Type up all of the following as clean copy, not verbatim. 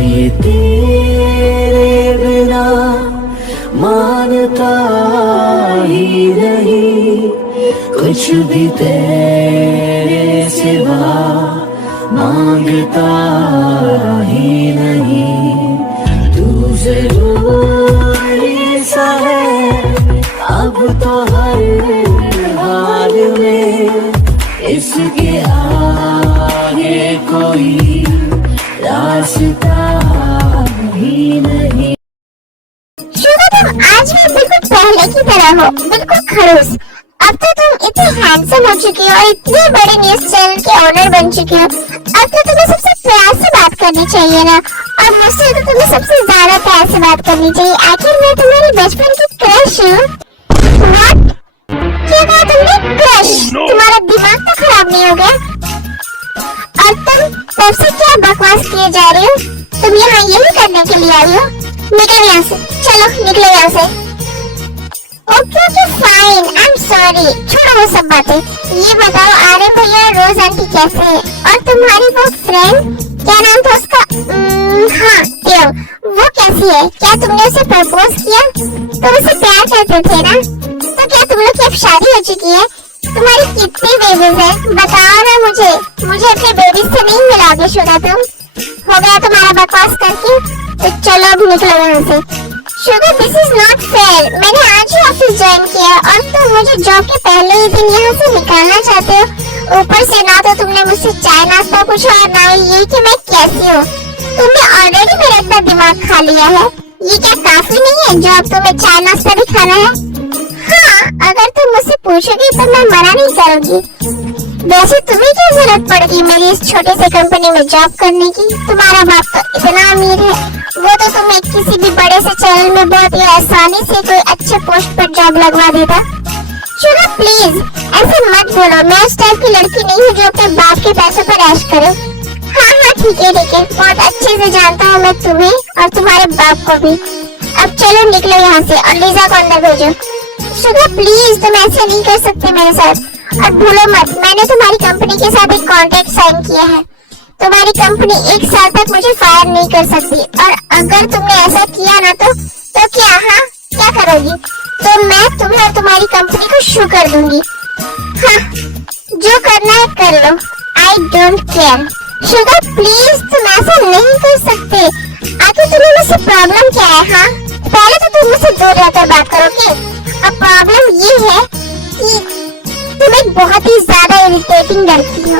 ये तेरे बिना मानता ही नहीं, कुछ भी तेरे सिवा मांगता ही नहीं। तू जरूरी सा है अब तो हर हाल में, इसके आगे कोई रास्ता ही नहीं। शुगर, तुम आज भी बिल्कुल पहले की तरह हो, बिल्कुल खड़ूस। अब तो तुम इतने हैंडसम हो चुके हो, इतने बड़े न्यूज चैनल के ओनर बन चुके हो। अब तो तुम्हें सबसे प्यार से बात करनी चाहिए ना, और मुझसे तो तुम्हें सबसे ज्यादा प्यार से बात करनी चाहिए। आखिर मैं तुम्हारी बचपन की क्रश हूँ। What? क्या कहा तुमने? क्रश? तुम्हारा दिमाग तो खराब नहीं हो गया? और तुम तब से क्या बकवास किए जा रहे हो? तुम यहाँ यही करने के लिए आई हो? निकलो यहाँ से, चलो निकलो यहाँ से। Okay okay fine, I am sorry, छोड़ो वो सब बातें। ये बताओ आर्यन भैया और रोज आंटी कैसे हैं? और तुम्हारी वो फ्रेंड, क्या नाम था उसका? हाँ देव, वो कैसी है? क्या तुमने उसे प्रपोज किया? तुम उसे प्यार करते थे ना? तो क्या तुम लोग की अब शादी हो चुकी है? तुम्हारी कितनी बेबीज है? बताओ ना मुझे अपने बेबीज से नहीं मिलाओगे शुगर तुम? हो गया तुम्हारा बकवास करके, तो चलो अब निकलो यहाँ से। Sugar, this is not fair. मैंने आज ही ऑफिस ज्वाइन किया और तुम मुझे जॉब के पहले ही दिन यहाँ से निकालना चाहते हो। ऊपर से ना तो तुमने मुझसे चाय नाश्ता पूछा और ना ही ये कि मैं कैसी हूँ। तुमने ऑलरेडी मेरा इतना दिमाग खा लिया है, ये क्या काफी नहीं है जो अब तुम्हें चाय नाश्ता भी खाना है? हाँ, अगर तुम मुझसे पूछोगी तो मैं मना नहीं करूँगी। वैसे तुम्हें क्या जरूरत पड़ेगी मेरी इस छोटे से कंपनी में जॉब करने की? तुम्हारा बाप तो इतना अमीर है, वो तो तुम्हें किसी भी बड़े से चैनल में बहुत ही आसानी से कोई अच्छे पोस्ट पर जॉब लगवा देता। शुगर प्लीज ऐसे मत बोलो, मैं उस टाइप की लड़की नहीं हूँ जो अपने बाप के पैसों पर ऐश करे। हाँ ठीक है, बहुत अच्छे से जानता हूँ मैं तुम्हें और तुम्हारे बाप को भी। अब चलो निकलो यहाँ से और लीजा को अंदर भेजो। शुगर प्लीज, तुम ऐसे नहीं कर सकते मेरे साथ। और भूलो मत, मैंने तुम्हारी कंपनी के साथ एक कॉन्ट्रैक्ट साइन किया है। तुम्हारी कंपनी 1 साल तक मुझे फायर नहीं कर सकती, और अगर तुमने ऐसा किया ना तो क्या? हाँ, क्या करोगी? तो मैं तुम्हें और तुम्हारी कंपनी को शू कर दूंगी। हाँ, जो करना है कर लो, I don't care. Sugar please, तुम ऐसा नहीं कर सकते। आखिर तुम्हें मुझसे प्रॉब्लम क्या है? हाँ, पहले तो तुम मुझसे दूर रहकर बात करो। अब प्रॉब्लम ये है कि तुम एक बहुत ही ज्यादा इरिटेटिंग लड़की हो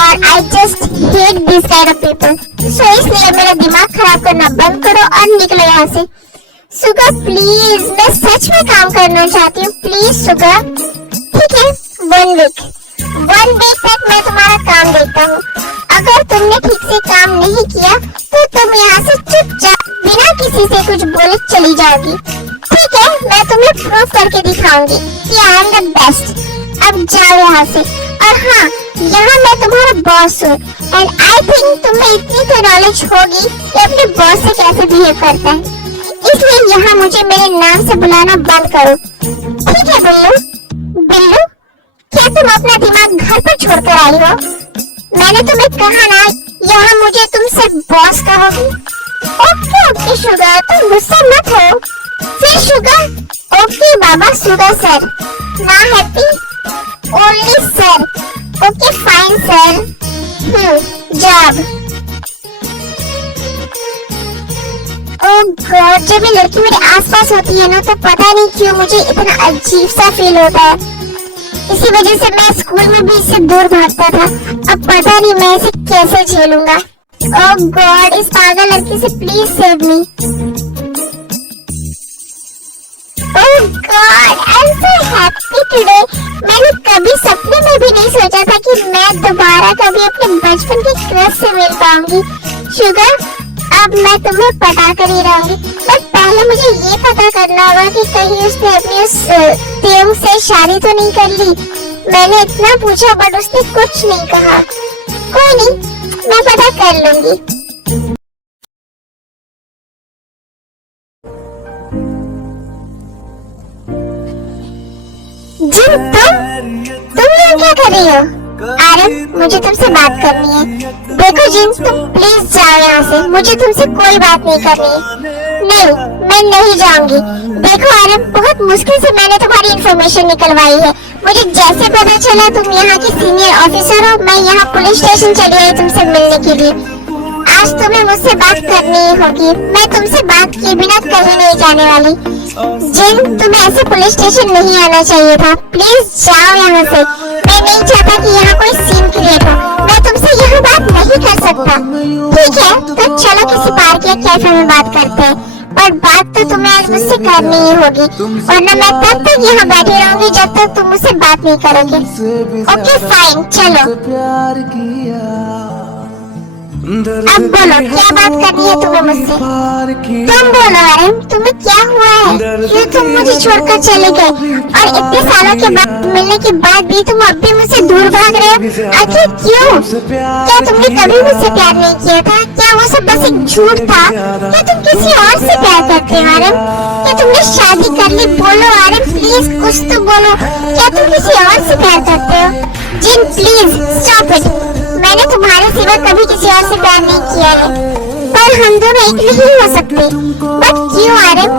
और I just hate this kind of people. So इसलिए मेरा दिमाग खराब करना बंद करो और निकलो यहाँ से। सुगा प्लीज, मैं सच में काम करना चाहती हूँ, प्लीज सुगा। ठीक है, 1 वीक तक मैं तुम्हारा काम देखता हूँ। अगर तुमने ठीक से काम नहीं किया तो तुम यहाँ से चुपचाप बिना किसी से कुछ बोले चली जाओगी। ठीक है, मैं तुम्हें प्रूव करके दिखाऊंगी कि आई एम द बेस्ट। अब जाओ यहाँ से। और हाँ, यहाँ मैं तुम्हारा बॉस हूँ एंड आई थिंक तुम्हें इतनी तो नॉलेज होगी कि अपने बॉस से कैसे बिहेव करता है। इसलिए यहाँ मुझे मेरे नाम से बुलाना बंद करो। ठीक है बिल्लू, क्या तुम अपना दिमाग घर पर छोड़कर आई हो? मैंने तुम्हें कहा ना, यहाँ मुझे तुमसे बॉस कहोगी। ओके शुगर, तुम गुस्सा मत हो। फिर शुगर, ओके बाबा शुगर सर, ना happy only sir. Okay fine sir. Job. Oh god, जब ये लड़की मेरे आसपास होती है ना तो पता नहीं क्यों मुझे इतना अजीब सा फील होता है। इसी वजह से मैं स्कूल में भी इससे दूर भागता था। अब पता नहीं मैं इसे कैसे झेलूंगा। ओह गॉड, इस पागल लड़की से please save me. Oh God, I am so happy today. मैंने कभी सपने में भी नहीं सोचा था कि मैं दोबारा कभी अपने बचपन के क्रश से मिल पाऊंगी। शुगर, अब मैं तुम्हें पता कर ही रहूंगी, बट पहले मुझे ये पता करना होगा कि कहीं उसने अपनी उस देव से शादी तो नहीं कर ली। मैंने इतना पूछा बट उसने कुछ नहीं कहा। कोई नहीं, मैं पता कर लूंगी। जिन, तुम यहाँ क्या कर रही हो? आरव, मुझे तुमसे बात करनी है। देखो जिन, तुम प्लीज जाओ यहाँ से, मुझे तुमसे कोई बात नहीं करनी है। नहीं, मैं नहीं जाऊंगी। देखो आरम, बहुत मुश्किल से मैंने तुम्हारी इंफॉर्मेशन निकलवाई है। मुझे जैसे पता चला तुम यहाँ की सीनियर ऑफिसर हो, मैं यहाँ पुलिस स्टेशन चली आई तुमसे मिलने के लिए। आज तुम्हें मुझसे बात करनी ही होगी। मैं तुमसे बात किए बिना कहीं नहीं जाने वाली। जिन, तुम्हें ऐसे पुलिस स्टेशन नहीं आना चाहिए था। प्लीज जाओ यहाँ से। मैं नहीं चाहता कि यहाँ कोई सीन क्रिएट हो। मैं तुमसे यह बात नहीं कर सकता। ठीक है, तो चलो किसी पार्क या कैफे में बात करते हैं, पर बात तो तुम्हें आज मुझसे करनी ही होगी, वरना मैं तब तक यहाँ बैठी रहूंगी जब तक तुम मुझसे बात नहीं करोगे। ओके फाइन, चलो। अब बोलो, क्या बात करनी है तुम्हें मुझसे? तुम बोलो आरम, तुम्हें क्या हुआ है? क्यों तुम मुझे छोड़कर चले गए? और इतने सालों के बाद मिलने के बाद भी तुम अब भी मुझसे दूर भाग रहे हो? आखिर क्यों? क्या तुमने कभी मुझसे प्यार नहीं किया था? क्या वो सब बस एक झूठ था? क्या तुम किसी और से प्यार करते हो आरम? क्या तुमने शादी कर ली? बोलो आरम, प्लीज कुछ तो बोलो। क्या तुम किसी और से प्यार करते हो? जिन, प्लीज स्टॉप इट। मैंने तुम्हारे सिवा कभी किसी और से प्यार नहीं किया है, पर हम दोनों एक नहीं हो सकते। बट क्यों आरम?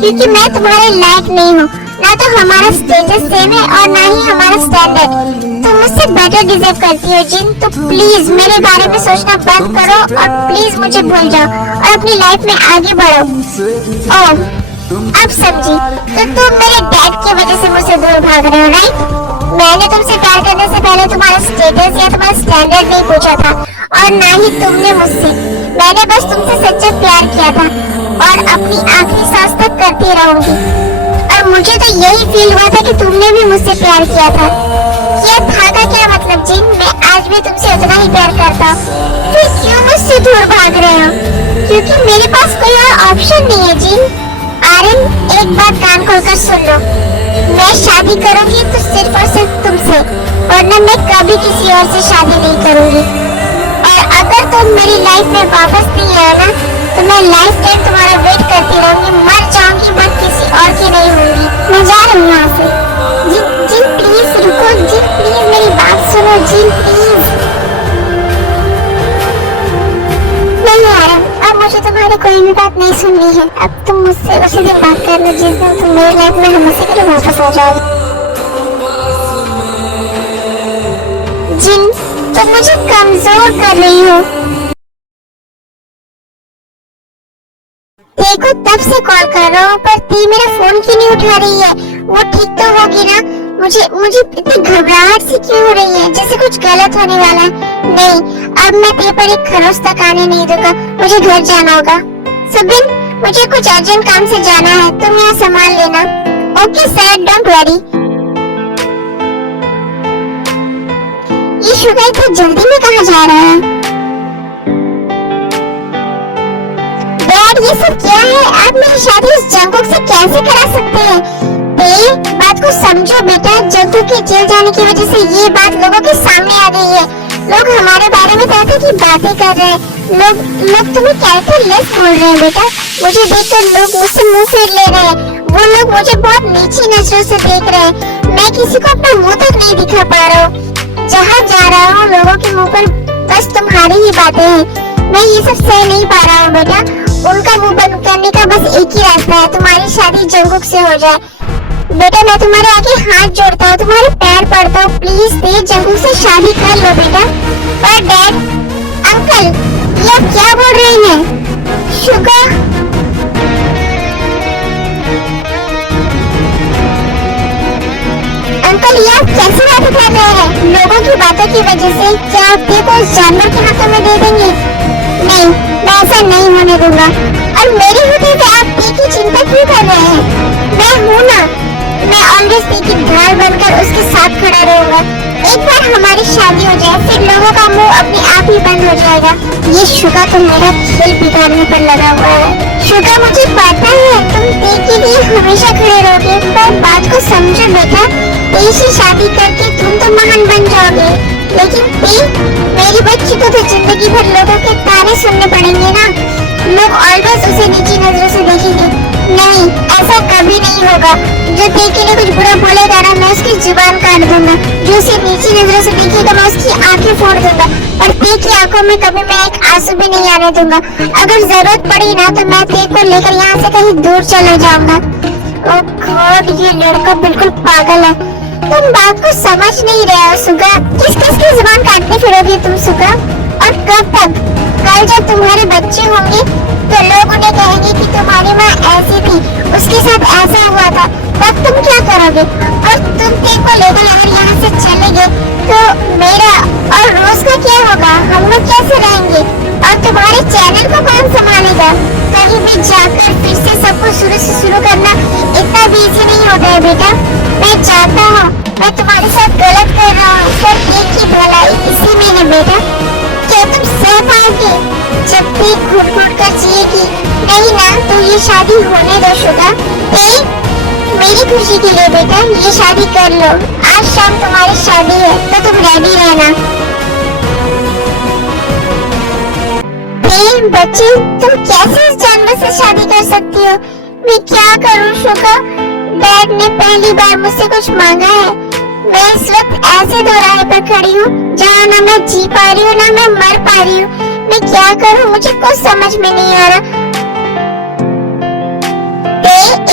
क्योंकि मैं तुम्हारे लायक नहीं हूँ। ना तो हमारा स्टेटस सेम है और ना ही हमारा स्टैंडर्ड। तुम मुझसे बेटर डिजर्व करती हो जिन, तो प्लीज मेरे बारे में सोचना बंद करो और प्लीज मुझे भूल जाओ और अपनी लाइफ में आगे बढ़ो। ओह, अब समझी। तो तुम मेरे डैड की वजह से मुझसे दूर भाग रहे हो, राइट? मैंने तुमसे प्यार करने से पहले तुम्हारा स्टेटस या तुम्हारा स्टैंडर्ड नहीं पूछा था, और ना ही तुमने मुझसे। मैंने बस तुमसे सच्चा प्यार किया था और अपनी आखिरी सांस तक करती रहूंगी। और मुझे तो यही फील हुआ था कि तुमने भी मुझसे प्यार किया था। ये था का क्या मतलब जिन? मैं आज भी तुमसे उतना ही प्यार करता हूँ। फिर क्यों मुझसे दूर भाग रहे हो? क्योंकि मेरे पास कोई और ऑप्शन नहीं है जिन। आरन, एक बात कान खोलकर सुन लो। मैं शादी करूंगी तो सिर्फ और सिर्फ तुमसे, वरना मैं कभी किसी और से शादी नहीं करूंगी। और अगर तुम मेरी लाइफ में वापस नहीं आए ना, तो मैं लाइफ टाइम तुम्हारा वेट करती रहूंगी, मर जाऊंगी, बट किसी और की नहीं होंगी। मैं जा रही हूँ यहाँ से। जिन, जिन प्लीज रुको। जिन प्लीज मेरी बात सुनो। जिन प्लीज। नहीं आरम, अब मुझे तुम्हारी कोई भी बात नहीं सुननी है। अब तुम मुझसे उसी दिन बात करना जिस दिन तुम मेरी लाइफ में हमेशा के लिए वापस आ जाओगे। जिन, तुम मुझे कमजोर कर रही हो। देखो, तब से कॉल कर रहा हूँ, पर ती मेरा फोन क्यों नहीं उठा रही है? वो ठीक तो होगी ना? मुझे इतनी घबराहट सी क्यों हो रही है, जैसे कुछ गलत होने वाला है? नहीं, अब मैं ते पर एक खरोच तक आने नहीं दूंगा। मुझे घर जाना होगा। सुबिन, मुझे कुछ अर्जेंट काम से जाना है, तुम यहाँ संभाल लेना। Okay sir, don't worry. ये शुगर इतनी जल्दी में कहाँ जा रहा है? डैड, ये सब क्या है? आप मेरी शादी इस जंगकुक से कैसे करा सकते हैं? बात को समझो बेटा, जंगकुक के जेल जाने की वजह से ये बात लोगों के सामने आ गई है। लोग हमारे बारे में तरह की बातें कर रहे हैं। लोग तुम्हें कैरेक्टरलेस बोल रहे हैं बेटा। मुझे देखकर लोग मुझसे मुंह फेर ले रहे हैं। वो लोग मुझे बहुत नीची नजरों से देख रहे हैं। मैं किसी को अपना मुंह तक नहीं दिखा पा रहा हूँ। जहाँ जा रहा हूँ लोगों के मुंह पर बस तुम्हारी ही बातें हैं। मैं ये सब सह नहीं पा रहा हूँ बेटा। उनका मुंह बंद करने का बस एक ही रास्ता है, तुम्हारी शादी जंगकुक से हो जाए। बेटा, मैं तुम्हारे आगे हाथ जोड़ता हूँ, तुम्हारे पैर पड़ता हूँ, प्लीज प्लीज जंगकुक से शादी कर लो बेटा। और डैड, अंकल, ये आप क्या बोल रहे हैं? शुगर, अंकल, ये आप कैसे बातें कर रहे हैं? लोगों की बातों की वजह से क्या आप को उस जानवर के हाथों में दे देंगे? नहीं, मैं ऐसा नहीं होने दूंगा। और मेरे होते हुए आप पी की चिंता क्यों कर रहे हैं? मैं हूँ ना, मैं ऑलवेज पी की ढाल बनकर उसके साथ खड़ा रहूंगा। एक बार हमारी शादी हो जाए, फिर लोगों का मुंह अपने आप ही बंद हो जाएगा। ये शुगर तो मेरा खेल बिगाड़ने पर लगा हुआ है। शुगर, मुझे पता है तुम पी के लिए हमेशा खड़े रहोगे, पर बात को समझो बेटा। पी से शादी करके तुम तो महान बन जाओगे, लेकिन पी, मेरी बच्ची को तो जिंदगी भर लोगों के ताने सुनने पड़ेंगे ना। लोग ऑलवेज उसे नीची नजरों से देखेंगे। नहीं, ऐसा कभी नहीं होगा। जो देख के लिए कुछ बुरा बोलेगा ना, मैं उसकी जुबान काट दूंगा। जो उसे नीची नजरों से देखेगा, मैं उसकी आंखें फोड़ दूंगा। और तेरे की आंखों में कभी मैं एक आंसू भी नहीं आने दूंगा। अगर जरूरत पड़ी ना तो मैं तेरे को लेकर यहाँ से कहीं दूर चले जाऊंगा। ओह गॉड, ये लड़का बिल्कुल पागल है। तुम बात को समझ नहीं रहे हो सुगा। किस किस की जुबान काटने फिरोगे तुम सुगा? और कब तक? कल जब तुम्हारे बच्चे होंगे तो लोग उन्हें कहेंगे कि तुम्हारी माँ ऐसी थी, उसके साथ ऐसा हुआ था। तब तुम क्या करोगे? और तुम तेरे को लेकर अगर यहाँ से चले गए तो मेरा और रोज का क्या होगा? हम लोग कैसे रहेंगे? और तुम्हारे चैनल को कौन संभालेगा? कहीं भी जाकर फिर से सब कुछ शुरू से शुरू करना इतना भी इजी नहीं होता है बेटा। मैं चाहता हूँ, मैं तुम्हारे साथ गलत कर रहा हूँ, पर एक ही भलाई इसी में है बेटा। क्या तुम सह पाओगे जब भी घुट घुट कर जिएगी? नहीं ना, तो ये शादी होने दो शुगा। मेरी खुशी के लिए बेटा ये शादी कर लो। आज शाम तुम्हारी शादी है तो तुम रेडी रहना। बच्चे, तुम कैसे इस जानवर से शादी कर सकती हो? मैं क्या करूं शुगा? डैड ने पहली बार मुझसे कुछ मांगा है। मैं इस वक्त ऐसे दोराहे पर खड़ी हूँ जहाँ ना मैं जी पा रही हूँ ना मैं मर पा रही हूँ। मैं क्या करूँ, मुझे कुछ समझ में नहीं आ रहा।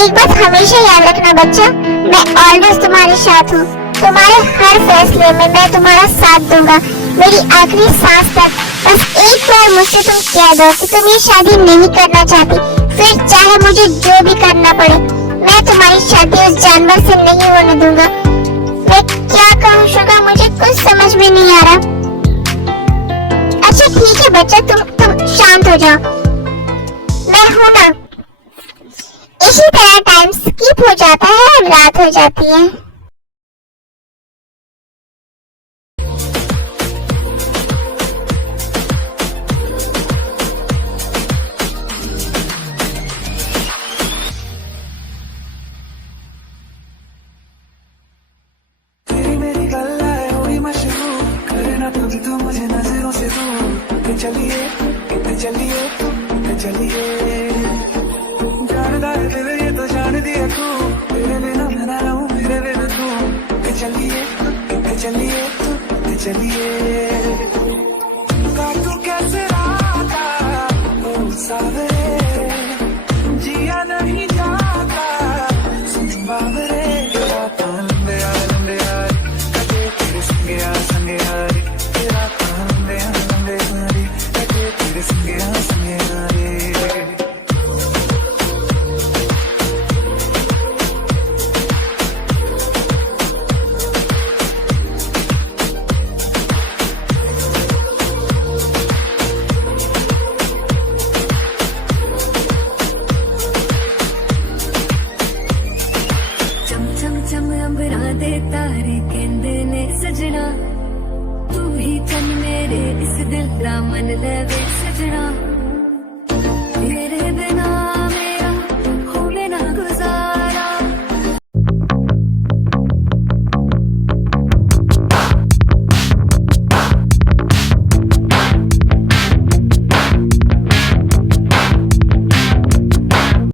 एक बात हमेशा याद रखना बच्चा, मैं ऑलवेज तुम्हारे साथ हूँ। तुम्हारे हर फैसले में मैं तुम्हारा साथ दूंगा, मेरी आखिरी सांस तक। बस एक बार मुझसे तुम कह दो कि तुम ये शादी नहीं करना चाहती, फिर चाहे मुझे जो भी करना पड़े, मैं तुम्हारी शादी उस जानवर से नहीं होने दूंगा। मैं क्या कहूँ शुगा, मुझे कुछ समझ में नहीं आ रहा। अच्छा ठीक है बच्चा, तुम शांत हो जाओ, मैं हूँ ना। इसी तरह टाइम स्किप हो जाता है और रात हो जाती है। तेरी मेरी गल्ला है हुई मशहूर, करे ना तुझ तो मुझे नजरों से दूर। इतने चलिए, इतने चलिए, इतने चलिए। जानदा है दिल ये तो जान दिया तू, तेरे बिना मैं ना रहूं, मेरे बिना तू। इतने चलिए, इतने चलिए, इतने चलिए। काटू कैसे राता ओ सावरे, जिया नहीं जाता सुन बाबरे। रात लंबे लंबे कटे तेरे संगे यारी, तेरा लंबे लंबे यारी कटे तेरे संगे यारी। अंबरा दे तारे कहंदे ने सजना, तू ही चन मेरे इस दिल दा मन लवे सजना।